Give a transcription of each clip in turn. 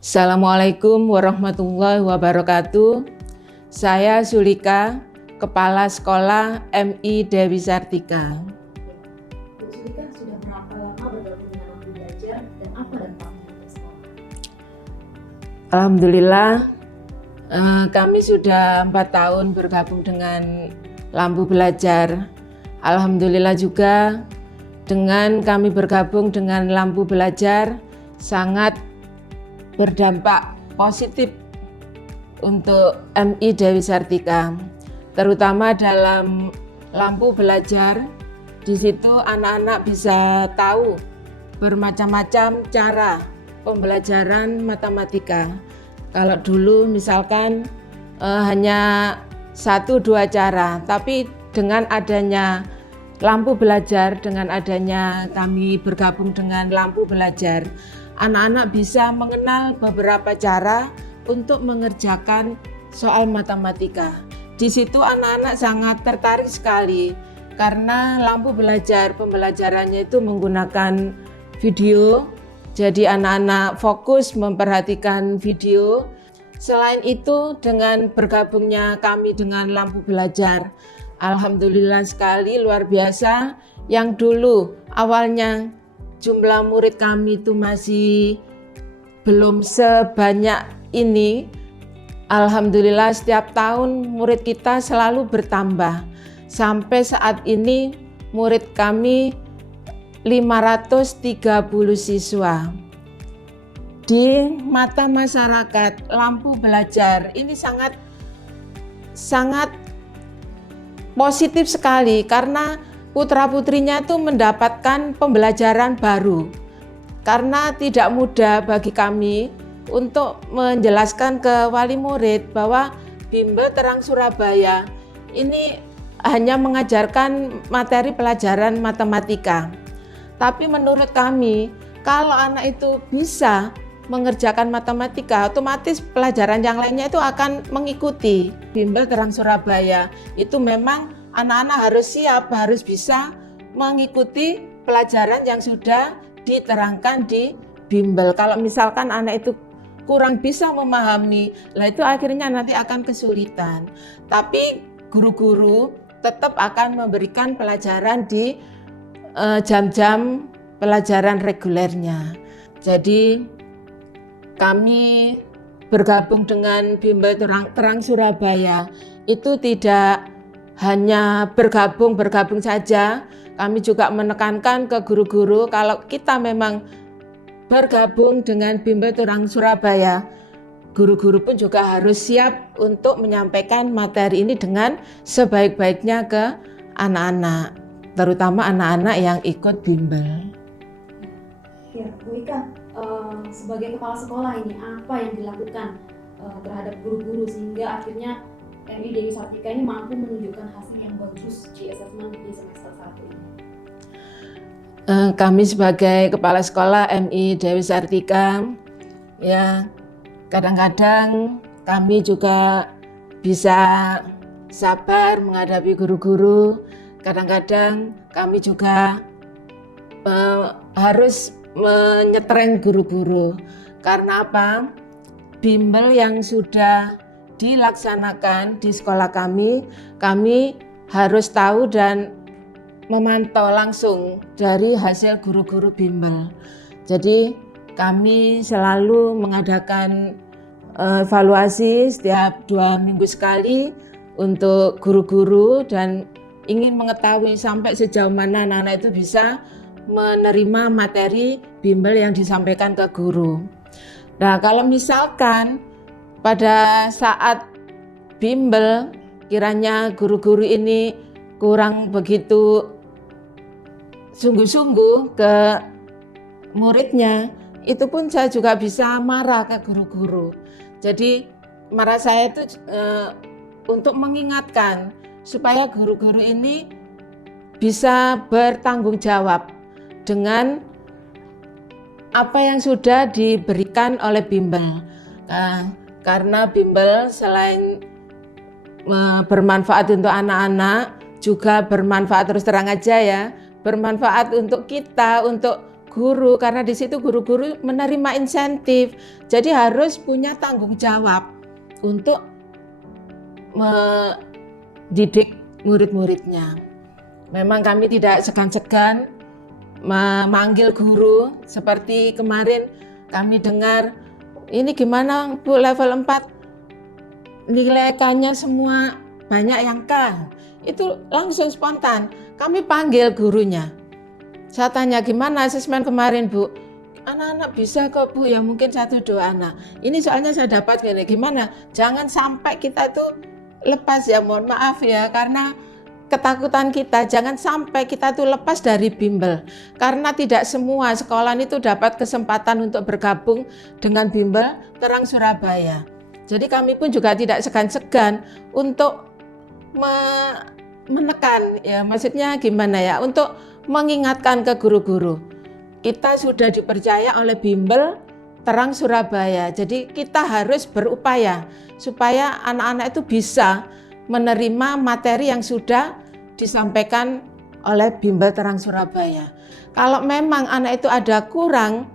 Assalamualaikum warahmatullahi wabarakatuh. Saya Sulika, Kepala Sekolah MI Dewi Sartika. Bu Sulika sudah berapa lama bergabung dengan Lampu Belajar dan apa dampaknya untuk sekolah? Alhamdulillah, kami sudah 4 tahun bergabung dengan Lampu Belajar. Alhamdulillah juga dengan kami bergabung dengan Lampu Belajar sangat berdampak positif untuk MI Dewi Sartika, terutama dalam Lampu Belajar. Di situ anak-anak bisa tahu bermacam-macam cara pembelajaran matematika. Kalau dulu misalkan hanya 1-2 cara, tapi dengan adanya Lampu Belajar, dengan adanya kami bergabung dengan Lampu Belajar, anak-anak bisa mengenal beberapa cara untuk mengerjakan soal matematika. Di situ anak-anak sangat tertarik sekali karena Lampu Belajar pembelajarannya itu menggunakan video. Jadi anak-anak fokus memperhatikan video. Selain itu, dengan bergabungnya kami dengan Lampu Belajar, alhamdulillah sekali, luar biasa. Yang dulu awalnya jumlah murid kami itu masih belum sebanyak ini, alhamdulillah setiap tahun murid kita selalu bertambah. Sampai saat ini murid kami 530 siswa. Di mata masyarakat, Lampu Belajar ini sangat positif sekali karena putra-putrinya itu mendapatkan pembelajaran baru. Karena tidak mudah bagi kami untuk menjelaskan ke wali murid bahwa Bimbel Terang Surabaya ini hanya mengajarkan materi pelajaran matematika. Tapi menurut kami, kalau anak itu bisa mengerjakan matematika, otomatis pelajaran yang lainnya itu akan mengikuti. Bimbel Terang Surabaya itu memang anak-anak harus siap, harus bisa mengikuti pelajaran yang sudah diterangkan di bimbel. Kalau misalkan anak itu kurang bisa memahami, lah itu akhirnya nanti akan kesulitan. Tapi guru-guru tetap akan memberikan pelajaran di jam-jam pelajaran regulernya. Jadi kami bergabung dengan Bimbel Terang Surabaya itu tidak hanya bergabung saja. Kami juga menekankan ke guru-guru kalau kita memang bergabung dengan Bimbel Terang Surabaya, guru-guru pun juga harus siap untuk menyampaikan materi ini dengan sebaik-baiknya ke anak-anak, terutama anak-anak yang ikut bimbel. Ya, Bu Ika, sebagai kepala sekolah ini apa yang dilakukan terhadap guru-guru sehingga akhirnya MI Dewi Sartika ini mampu menunjukkan hasil yang bagus di asesmen di semester 1 ini? Kami sebagai kepala sekolah MI Dewi Sartika, ya kadang-kadang kami juga bisa sabar menghadapi guru-guru. Kadang-kadang kami juga harus menyetreng guru-guru. Karena apa? Bimbel yang sudah dilaksanakan di sekolah kami harus tahu dan memantau langsung dari hasil guru-guru bimbel. Jadi kami selalu mengadakan evaluasi setiap 2 minggu sekali untuk guru-guru dan ingin mengetahui sampai sejauh mana anak-anak itu bisa menerima materi bimbel yang disampaikan ke guru. Nah, kalau misalkan pada saat bimbel kiranya guru-guru ini kurang begitu sungguh-sungguh ke muridnya, itu pun saya juga bisa marah ke guru-guru. Jadi marah saya itu untuk mengingatkan supaya guru-guru ini bisa bertanggung jawab dengan apa yang sudah diberikan oleh bimbel. Karena bimbel selain bermanfaat untuk anak-anak, juga bermanfaat, terus terang aja ya, bermanfaat untuk kita, untuk guru, karena di situ guru-guru menerima insentif. Jadi harus punya tanggung jawab untuk mendidik murid-muridnya. Memang kami tidak segan-segan memanggil guru, seperti kemarin kami dengar, ini gimana Bu level 4 nilai K-nya semua banyak yang K. Itu langsung spontan, kami panggil gurunya. Saya tanya, gimana asesmen kemarin Bu? Anak-anak bisa kok Bu, ya mungkin 1-2 anak. Ini soalnya saya dapat gini, gimana? Jangan sampai kita tuh lepas ya, mohon maaf ya, karena ketakutan kita, jangan sampai kita tuh lepas dari bimbel. Karena tidak semua sekolah itu dapat kesempatan untuk bergabung dengan bimbel Terang Surabaya. Jadi kami pun juga tidak segan-segan untuk menekan, ya maksudnya gimana ya, untuk mengingatkan ke guru-guru. Kita sudah dipercaya oleh bimbel Terang Surabaya, jadi kita harus berupaya supaya anak-anak itu bisa menerima materi yang sudah disampaikan oleh bimbel Terang Surabaya. Kalau memang anak itu ada kurang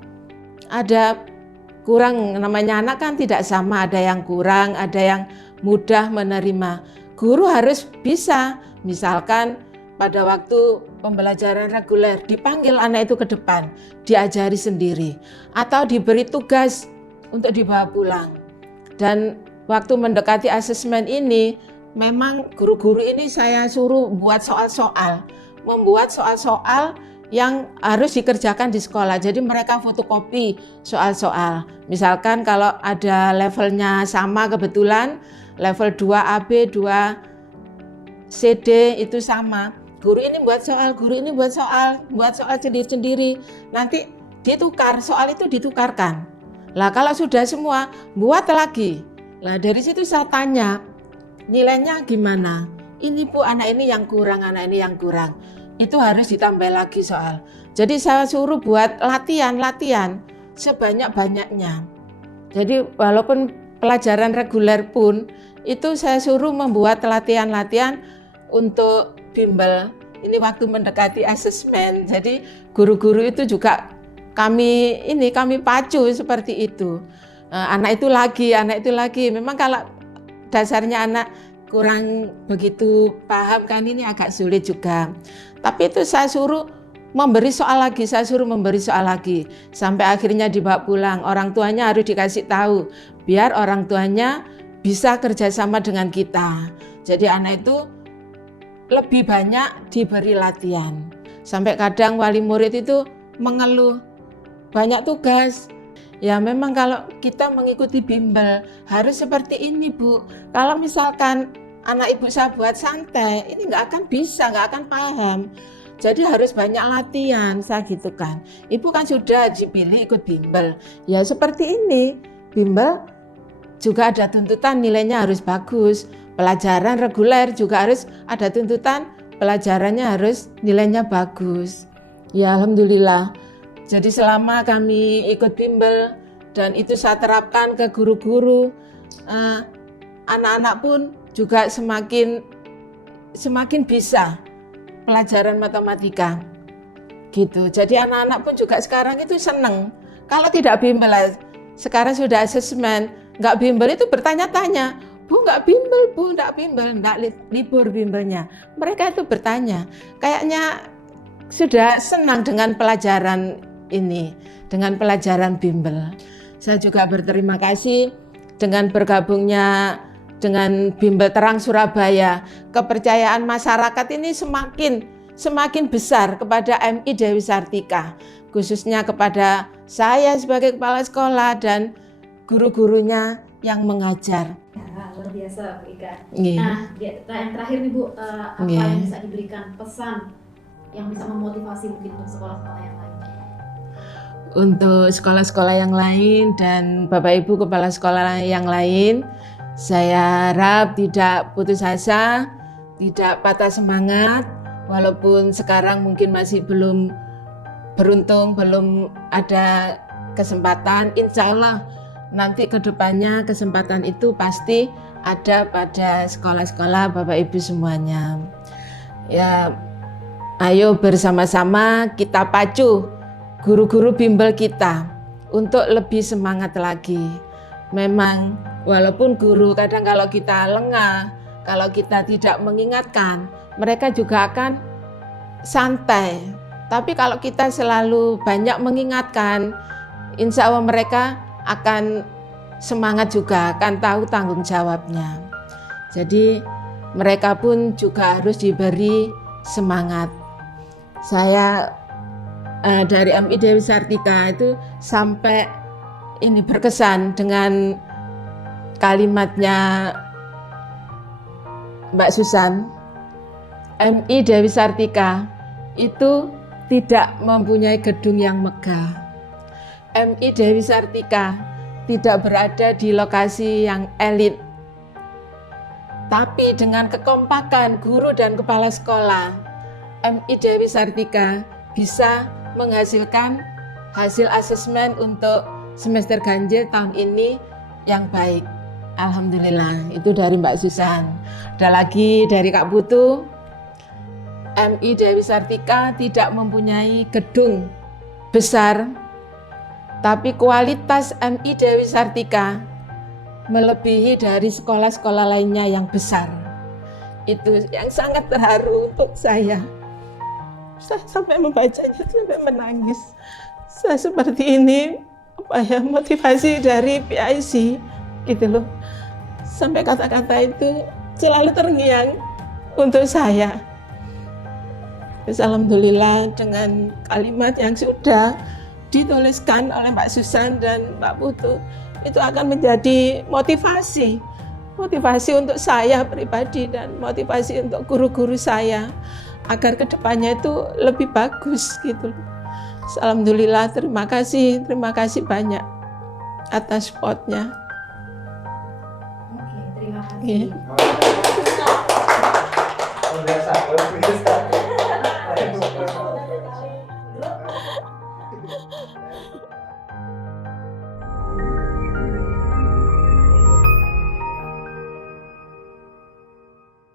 namanya anak kan tidak sama, ada yang kurang, ada yang mudah menerima. Guru harus bisa, misalkan pada waktu pembelajaran reguler dipanggil anak itu ke depan, diajari sendiri atau diberi tugas untuk dibawa pulang. Dan waktu mendekati asesmen ini, memang guru-guru ini saya suruh membuat soal-soal yang harus dikerjakan di sekolah. Jadi mereka fotokopi soal-soal. Misalkan kalau ada levelnya sama, kebetulan level 2 AB, 2 CD itu sama. Guru ini buat soal, buat soal sendiri-sendiri. Nanti ditukar, soal itu ditukarkan. Lah kalau sudah semua, buat lagi. Lah dari situ saya tanya, nilainya gimana? Ini Bu, anak ini yang kurang, anak ini yang kurang. Itu harus ditambah lagi soal. Jadi saya suruh buat latihan sebanyak-banyaknya. Jadi walaupun pelajaran reguler pun, itu saya suruh membuat latihan-latihan untuk bimbel. Ini waktu mendekati asesmen. Jadi guru-guru itu juga kami pacu seperti itu. Anak itu lagi. Memang kalau dasarnya anak kurang begitu paham kan, ini agak sulit juga. Tapi itu saya suruh memberi soal lagi, sampai akhirnya dibawa pulang. Orang tuanya harus dikasih tahu, biar orang tuanya bisa kerjasama dengan kita. Jadi anak itu lebih banyak diberi latihan. Sampai kadang wali murid itu mengeluh, banyak tugas. Ya memang kalau kita mengikuti bimbel harus seperti ini Bu. Kalau misalkan anak ibu saya buat santai, ini nggak akan bisa, nggak akan paham. Jadi harus banyak latihan, saya gitu kan. Ibu kan sudah dipilih ikut bimbel. Ya seperti ini, bimbel juga ada tuntutan nilainya harus bagus. Pelajaran reguler juga harus ada tuntutan pelajarannya harus nilainya bagus. Ya alhamdulillah. Jadi selama kami ikut bimbel dan itu saya terapkan ke guru-guru, anak-anak pun juga semakin bisa pelajaran matematika gitu. Jadi anak-anak pun juga sekarang itu seneng. Kalau tidak bimbel, sekarang sudah asesmen, nggak bimbel itu bertanya-tanya, Bu nggak bimbel, nggak libur bimbelnya. Mereka itu bertanya, kayaknya sudah senang dengan pelajaran ini, dengan pelajaran bimbel. Saya juga berterima kasih dengan bergabungnya dengan bimbel Terang Surabaya. Kepercayaan masyarakat ini semakin besar kepada MI Dewi Sartika, khususnya kepada saya sebagai kepala sekolah dan guru-gurunya yang mengajar. Ya, luar biasa Bu Ika. Yeah. Nah, yang terakhir nih Bu, apa yang bisa diberikan pesan yang bisa memotivasi mungkin untuk sekolah-sekolah yang lain? Untuk sekolah-sekolah yang lain dan Bapak Ibu kepala sekolah yang lain, saya harap tidak putus asa, tidak patah semangat, walaupun sekarang mungkin masih belum beruntung, belum ada kesempatan. Insya Allah nanti ke depannya kesempatan itu pasti ada pada sekolah-sekolah Bapak Ibu semuanya. Ya, ayo bersama-sama kita pacu guru-guru bimbel kita untuk lebih semangat lagi. Memang walaupun guru kadang kalau kita lengah, kalau kita tidak mengingatkan, mereka juga akan santai. Tapi kalau kita selalu banyak mengingatkan, insya Allah mereka akan semangat juga, akan tahu tanggung jawabnya. Jadi mereka pun juga harus diberi semangat. Saya dari MI Dewi Sartika itu sampai ini berkesan dengan kalimatnya Mbak Susan. MI Dewi Sartika itu tidak mempunyai gedung yang megah. MI Dewi Sartika tidak berada di lokasi yang elit. Tapi dengan kekompakan guru dan kepala sekolah, MI Dewi Sartika bisa menghasilkan hasil asesmen untuk semester ganjil tahun ini yang baik. Alhamdulillah, itu dari Mbak Susan. Ada lagi dari Kak Putu. MI Dewi Sartika tidak mempunyai gedung besar, tapi kualitas MI Dewi Sartika melebihi dari sekolah-sekolah lainnya yang besar. Itu yang sangat terharu untuk saya. Saya sampai membacanya sampai menangis. Saya seperti ini, motivasi dari PIC gitu loh. Sampai kata-kata itu selalu terngiang untuk saya. Alhamdulillah dengan kalimat yang sudah dituliskan oleh Mbak Susan dan Mbak Putu, itu akan menjadi motivasi untuk saya pribadi dan motivasi untuk guru-guru saya agar kedepannya itu lebih bagus gitu. Alhamdulillah, terima kasih banyak atas supportnya. Oke, terima kasih. Luar biasa.